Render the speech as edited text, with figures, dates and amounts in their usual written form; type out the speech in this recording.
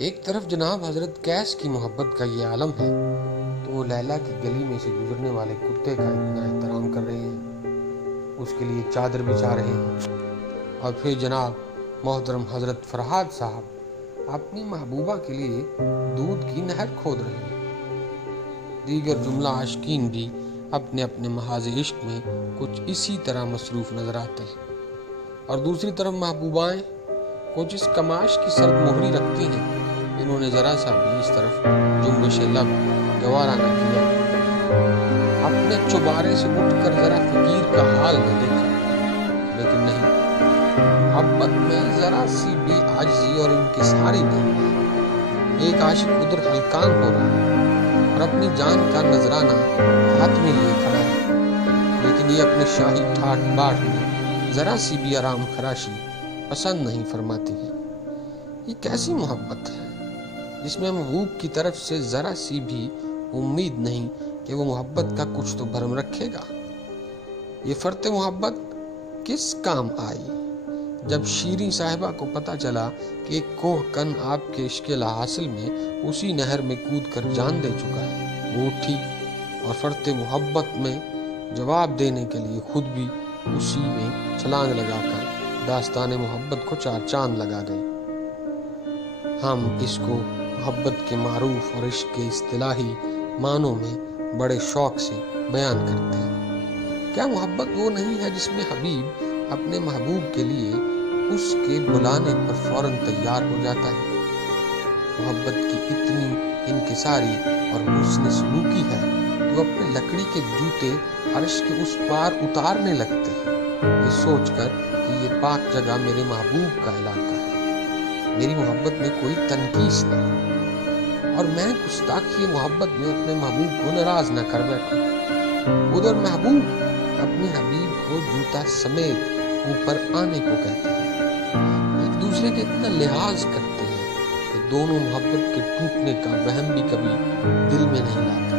ایک طرف جناب حضرت قیس کی محبت کا یہ عالم ہے تو وہ لیلا کی گلی میں سے گزرنے والے کتے کا اتنا احترام کر رہے ہیں، اس کے لیے چادر بچھا رہے ہیں، اور پھر جناب محترم حضرت فرہاد صاحب اپنی محبوبہ کے لیے دودھ کی نہر کھود رہے ہیں۔ دیگر جملہ عاشقین بھی اپنے اپنے محاذ عشق میں کچھ اسی طرح مصروف نظر آتے ہیں، اور دوسری طرف محبوبائیں کچھ اس کماش کی سرد مہری رکھتی ہیں، انہوں نے ذرا سا بھی اس طرف جنبش لب گوارا نہ کیا، اپنے چوبارے سے اٹھ کر ذرا فقیر کا حال نہ دیکھا، لیکن نہیں، محبت میں ذرا سی بھی عاجزی اور انکساری نہیں ہے۔ ایک عاشق ادھر ہلکان ہو رہا ہے اور اپنی جان کا نذرانہ ہاتھ میں لیے کھڑا ہے، لیکن یہ اپنے شاہی ٹھاٹ باٹ میں ذرا سی بھی آرام خراشی پسند نہیں فرماتی ہے۔ یہ کیسی محبت ہے جس میں محبوب کی طرف سے ذرا سی بھی امید نہیں کہ وہ محبت کا کچھ تو بھرم رکھے گا۔ یہ فرط محبت کس کام آئی جب شیریں صاحبہ کو پتہ چلا کہ ایک کوہ کن آپ کے عشق حاصل میں اسی نہر میں کود کر جان دے چکا ہے۔ وہ اٹھی اور فرط محبت میں جواب دینے کے لیے خود بھی اسی میں چھلانگ لگا کر داستان محبت کو چار چاند لگا گئی۔ ہم اس کو محبت کے معروف اور عشق کے اصطلاحی معنوں میں بڑے شوق سے بیان کرتے ہیں۔ کیا محبت وہ نہیں ہے جس میں حبیب اپنے محبوب کے لیے اس کے بلانے پر فوراً تیار ہو جاتا ہے؟ محبت کی اتنی انکساری اور حسن سلوکی ہے کہ وہ اپنے لکڑی کے جوتے عرش کے اس پار اتارنے لگتے ہیں، یہ سوچ کر کہ یہ پاک جگہ میرے محبوب کا علاقہ ہے، میری محبت میں کوئی تنقیص نہیں، اور میں گستاخی محبت میں اپنے محبوب کو ناراض نہ کر بیٹھوں۔ ادھر محبوب اپنے حبیب کو جوتا سمیت اوپر آنے کو کہتے ہیں، ایک دوسرے کے اتنا لحاظ کرتے ہیں کہ دونوں محبت کے ٹوٹنے کا وہم بھی کبھی دل میں نہیں لاتے۔